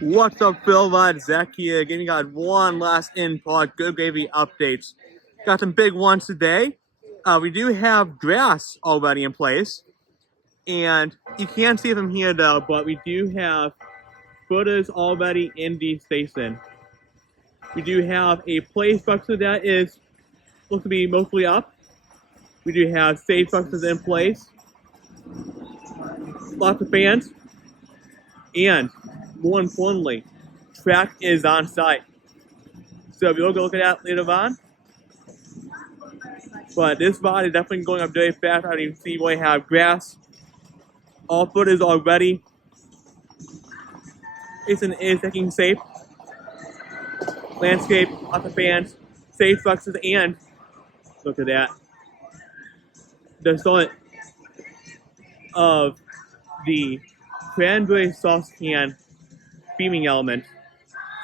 What's up, Phil? Zach here. Again, you got one last in-park Good Gravy updates. Got some big ones today. We do have grass already in place, and you can't see it from here though, but we do have footers already in the station. We do have a play structure that is looks to be mostly up. We do have stage structures in place, lots of fans, and more importantly, track is on site. So we'll go look at that later on. But this ride is definitely going up very fast. I you can see we have grass. All footers already. Jason is taking safe. Landscape, lots of fans, safe structures, and look at that. The start of the cranberry sauce can beaming element.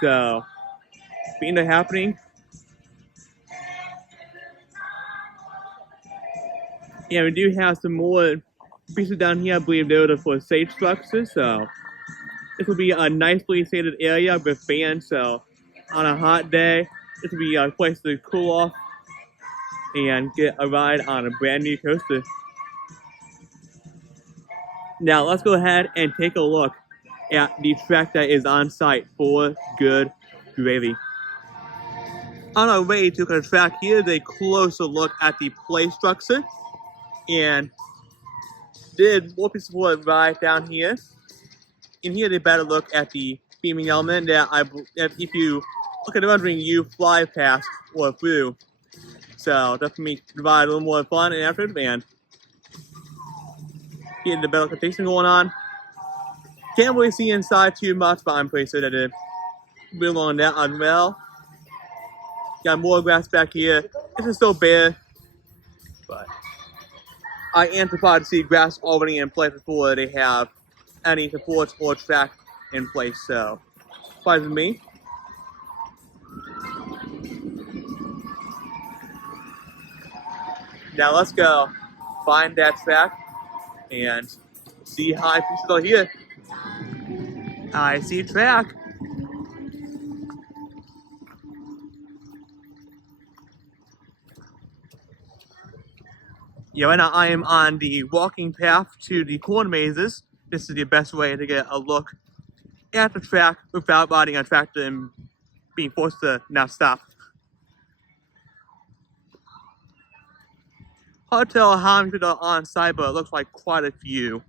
So, being happening. Yeah, we do have some more pieces down here. I believe they're for safe structures. So, this will be a nicely shaded area with fans. So, on a hot day, this will be a place to cool off and get a ride on a brand new coaster. Now, let's go ahead and take a look at the track that is on site for Good Gravy. On our way to the track, here's a closer look at the play structure. And did more pieces for a ride down here. And here they better look at the beaming element that if you look at the rendering, you fly past or through. So definitely provide a little more fun and effort. And getting the better competition going on. Can't really see inside too much, but I'm pretty sure that it will on that as well. Got more grass back here. This is still bare, but I am surprised to see grass already in place before they have any supports or track in place. So, surprising me. Now let's go find that track and see how I pieces are here. I see track. Yeah, right now I am on the walking path to the corn mazes. This is the best way to get a look at the track without riding a tractor and being forced to not stop. Hard to tell how many people are on site, but it looks like quite a few.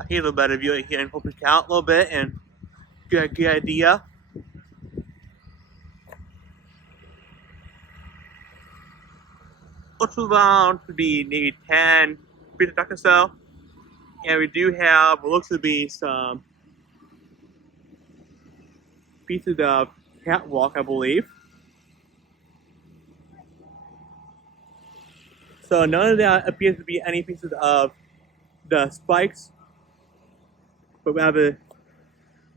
I hear a little better view here and hope to count a little bit and get a good idea. Looks around to be maybe 10 feet or so. And we do have what looks to be some pieces of catwalk, I believe. So none of that appears to be any pieces of the spikes, but rather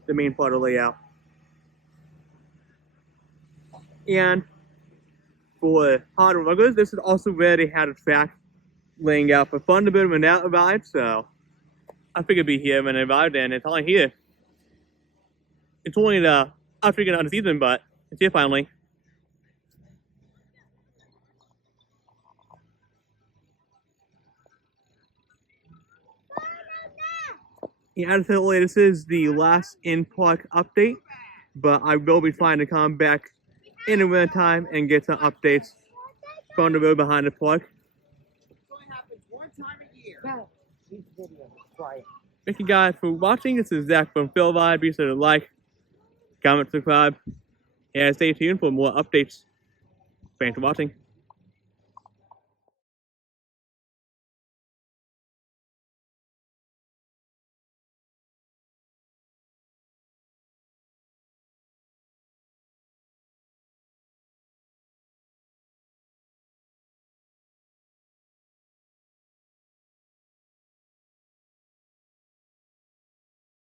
the main part of the layout. And for hard ruggers, this is also where they had a track laying out for Thunderbird when that arrived, so I figured it'd be here when it arrived, and it's only here. It's only the African on the season, but it's here finally. Yeah, as I said earlier, this is the last in-park update, but I will be trying to come back in the winter time and get some updates from the road behind the park. It only happens one time a year. Thank you guys for watching. This is Zach from Phil Vibe. Be sure to like, comment, subscribe, and stay tuned for more updates. Thanks for watching.